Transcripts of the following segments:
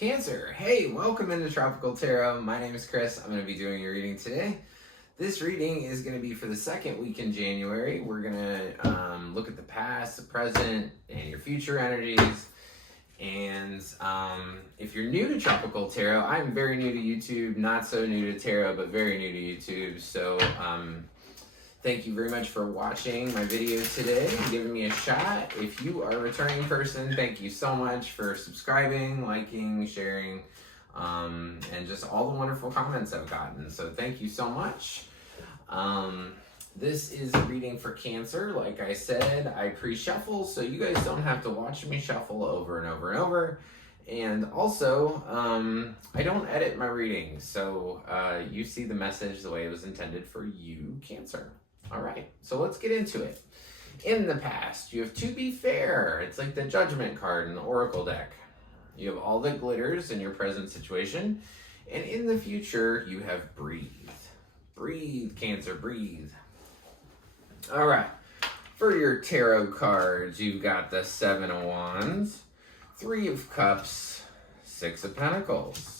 Cancer, hey, welcome into Tropical Tarot. My name is Chris. I'm going to be doing your reading today. This reading is going to be for the second week in January. We're going to look at the past, the present, and your future energies. And if you're new to Tropical Tarot, I'm very new to YouTube, not so new to Tarot, but very new to YouTube. So thank you very much for watching my video today and giving me a shot. If you are a returning person, thank you so much for subscribing, liking, sharing, and just all the wonderful comments I've gotten. So thank you so much. This is a reading for Cancer. Like I said, I pre-shuffle, so you guys don't have to watch me shuffle over and over and over. And also, I don't edit my readings, so you see the message the way it was intended for you, Cancer. All right, so let's get into it. In the past, you have To Be Fair. It's like the Judgment card in the Oracle deck. You have all the glitters in your present situation. And in the future, you have Breathe. Breathe, Cancer, breathe. All right, for your tarot cards, you've got the Seven of Wands, Three of Cups, Six of Pentacles.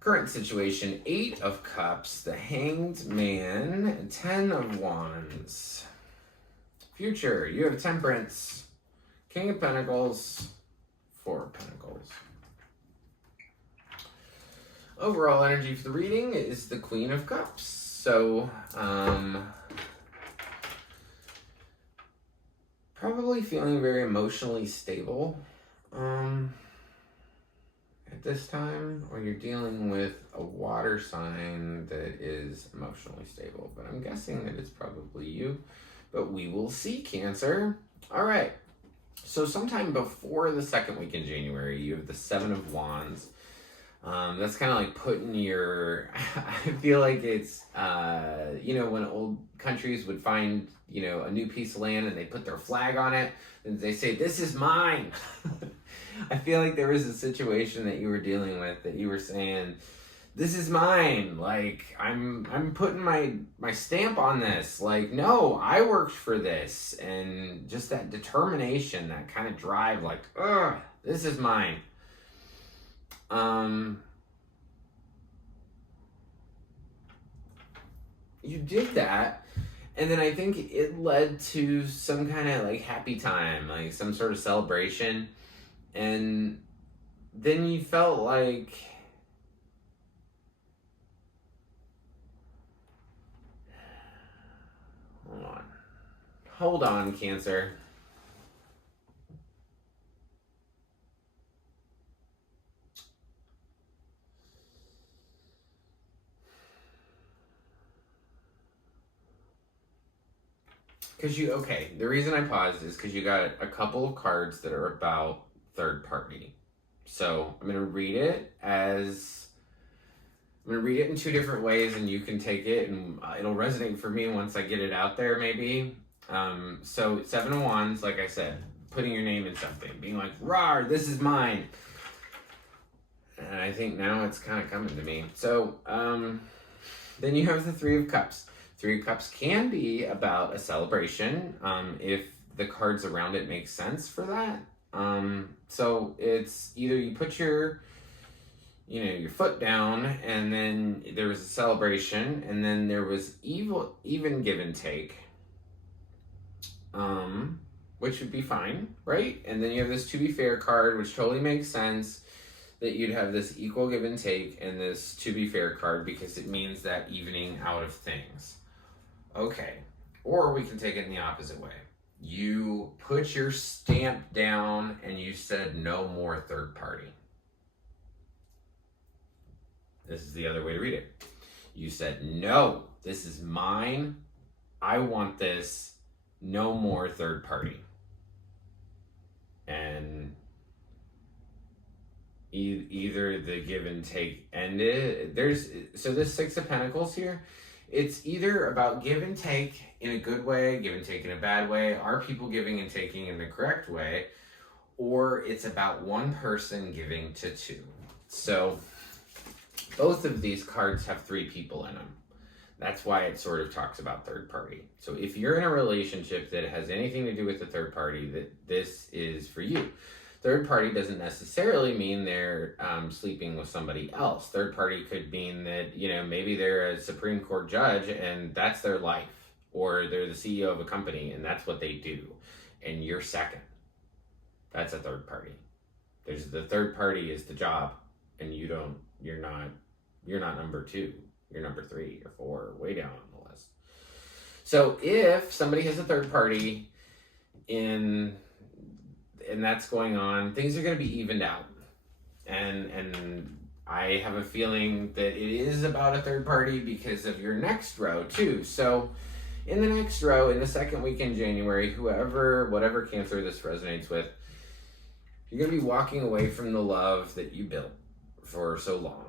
Current situation, Eight of Cups, the Hanged Man, Ten of Wands. Future, you have Temperance, King of Pentacles, Four of Pentacles. Overall energy for the reading is the Queen of Cups. So, probably feeling very emotionally stable. At this time, or you're dealing with a water sign that is emotionally stable, but I'm guessing that it's probably you, but we will see, Cancer. All right, so sometime before the second week in January, you have the Seven of Wands. That's kind of like putting your, I feel like it's, when old countries would find, a new piece of land and they put their flag on it, and they say, "This is mine." I feel like there was a situation that you were dealing with that you were saying, "This is mine. Like, I'm putting my stamp on this. Like, no, I worked for this." And just that determination, that kind of drive, like, "Ugh, this is mine." You did that. And then I think it led to some kind of like happy time, like some sort of celebration. And then you felt like, hold on, Cancer. The reason I paused is because you got a couple of cards that are about third party. So I'm going to read it in two different ways, and you can take it and it'll resonate for me once I get it out there, maybe. So Seven of Wands, like I said, putting your name in something, being like, "Rawr, this is mine." And I think now it's kind of coming to me. So then you have the Three of Cups. Three of Cups can be about a celebration, if the cards around it make sense for that. So it's either you put your foot down, and then there was a celebration, and then there was even give and take, which would be fine, right? And then you have this To Be Fair card, which totally makes sense that you'd have this equal give and take and this To Be Fair card, because it means that evening out of things. Okay, or we can take it in the opposite way. You put your stamp down and you said no more third party. This is the other way to read it. You said, "No, this is mine. I want this. No more third party." And either the give and take ended. So this Six of Pentacles here, it's either about give and take in a good way, give and take in a bad way. Are people giving and taking in the correct way? Or it's about one person giving to two. So both of these cards have three people in them. That's why it sort of talks about third party. So if you're in a relationship that has anything to do with the third party, that this is for you. Third party doesn't necessarily mean they're sleeping with somebody else. Third party could mean that, you know, maybe they're a Supreme Court judge and that's their life, or they're the CEO of a company and that's what they do, and you're second. That's a third party. There's the third party is the job, and you're not number 2. You're number 3 or 4, way down on the list. So if somebody has a third party and that's going on, things are going to be evened out. And I have a feeling that it is about a third party because of your next row too. So in the next row, in the second week in January, whatever Cancer this resonates with, you're going to be walking away from the love that you built for so long.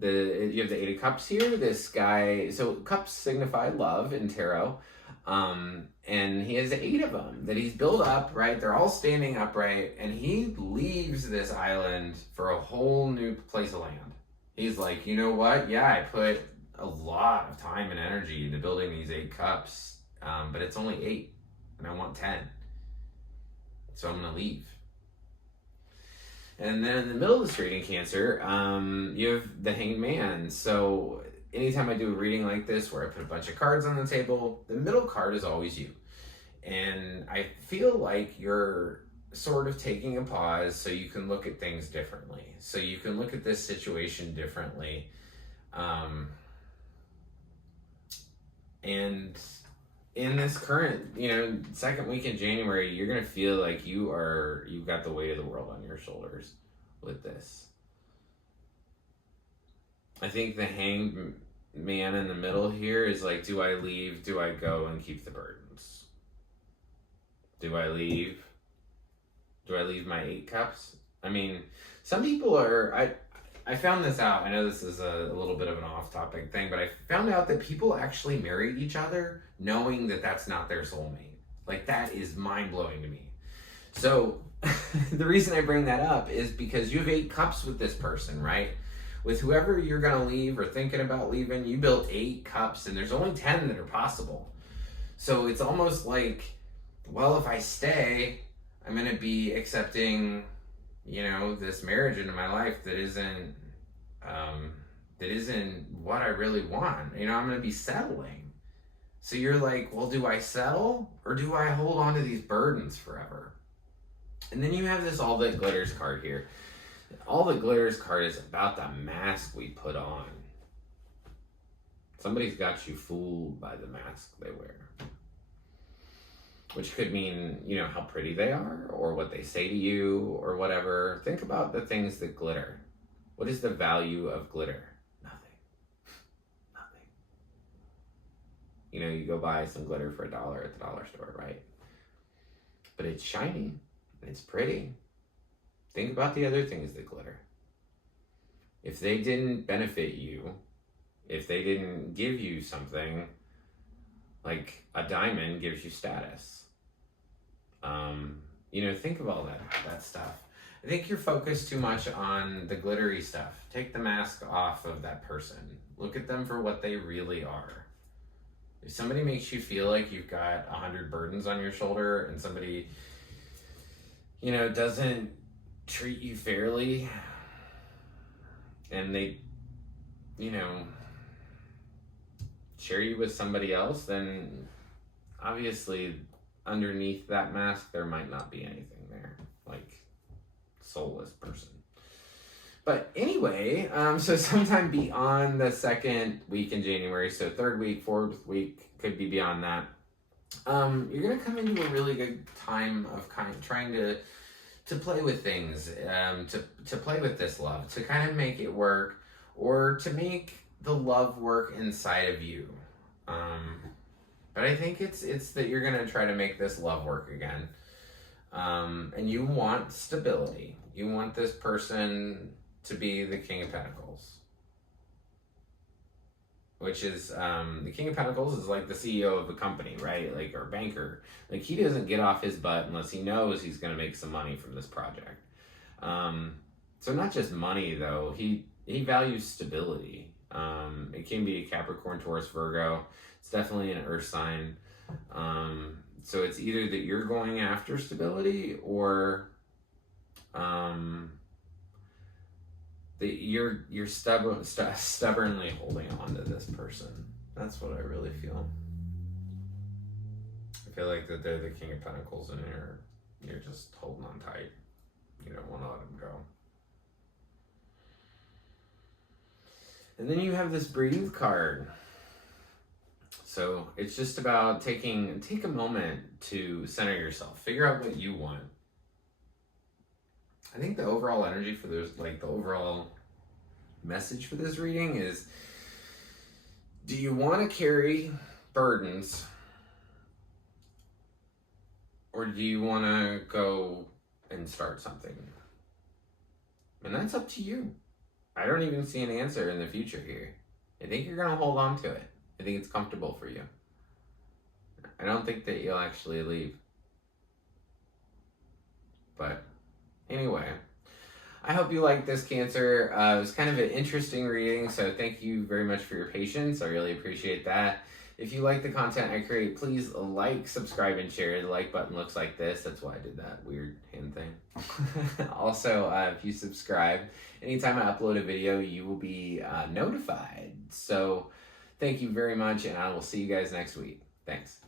You have the 8 of Cups here. This guy, so cups signify love in tarot. And he has 8 of them that he's built up, right? They're all standing upright, and he leaves this island for a whole new place of land. He's like, you know what? Yeah, I put a lot of time and energy into building these 8 cups, but it's only 8, and I want 10. So I'm gonna leave. And then in the middle of this reading, Cancer, you have the Hanged Man. So anytime I do a reading like this where I put a bunch of cards on the table, the middle card is always you. And I feel like you're sort of taking a pause so you can look at things differently. So you can look at this situation differently. And in this current, second week in January, you're going to feel like you've got the weight of the world on your shoulders with this. I think the Hanged Man in the middle here is like, do I leave? Do I go and keep the burdens? Do I leave? Do I leave my 8 cups? I mean, some people I found this out. I know this is a little bit of an off-topic thing, but I found out that people actually marry each other knowing that that's not their soulmate. Like, that is mind-blowing to me. So, the reason I bring that up is because you have 8 cups with this person, right? With whoever you're going to leave or thinking about leaving, you built 8 cups, and there's only 10 that are possible. So, it's almost like, well, if I stay, I'm going to be accepting this marriage into my life that isn't what I really want. I'm going to be settling. So you're like, well, do I settle or do I hold on to these burdens forever? And then you have this All That Glitters card here. All That Glitters card is about the mask we put on. Somebody's got you fooled by the mask they wear. Which could mean, how pretty they are or what they say to you or whatever. Think about the things that glitter. What is the value of glitter? Nothing. Nothing. You go buy some glitter for $1 at the dollar store, right? But it's shiny and it's pretty. Think about the other things that glitter. If they didn't benefit you, if they didn't give you something, like a diamond gives you status. Think of all that stuff. I think you're focused too much on the glittery stuff. Take the mask off of that person. Look at them for what they really are. If somebody makes you feel like you've got 100 burdens on your shoulder and somebody, doesn't treat you fairly and they, share you with somebody else, then obviously underneath that mask there might not be anything there, like soulless person. But anyway, so sometime beyond the second week in January, so 3rd week, 4th week, could be beyond that, you're gonna come into a really good time of trying to play with things, to play with this love, to kind of make it work, or to make the love work inside of you. But I think it's that you're going to try to make this love work again. And you want stability. You want this person to be the King of Pentacles. Which is, the King of Pentacles is like the CEO of a company, right? Like, or a banker. Like, he doesn't get off his butt unless he knows he's going to make some money from this project. So not just money, though. He values stability. It can be a Capricorn, Taurus, Virgo. It's definitely an earth sign. So it's either that you're going after stability, or that you're stubbornly holding on to this person. That's what I really feel. I feel like that they're the King of Pentacles, and you're just holding on tight. You don't want to let them go. And then you have this Breathe card. So it's just about take a moment to center yourself. Figure out what you want. I think the overall energy for this, like the overall message for this reading is, do you want to carry burdens, or do you want to go and start something? And that's up to you. I don't even see an answer in the future here. I think you're going to hold on to it. I think it's comfortable for you. I don't think that you'll actually leave. But anyway, I hope you liked this, Cancer. It was kind of an interesting reading, so thank you very much for your patience. I really appreciate that. If you like the content I create, please like, subscribe, and share. The like button looks like this. That's why I did that weird hand thing. Also, if you subscribe, anytime I upload a video, you will be notified. So thank you very much, and I will see you guys next week. Thanks.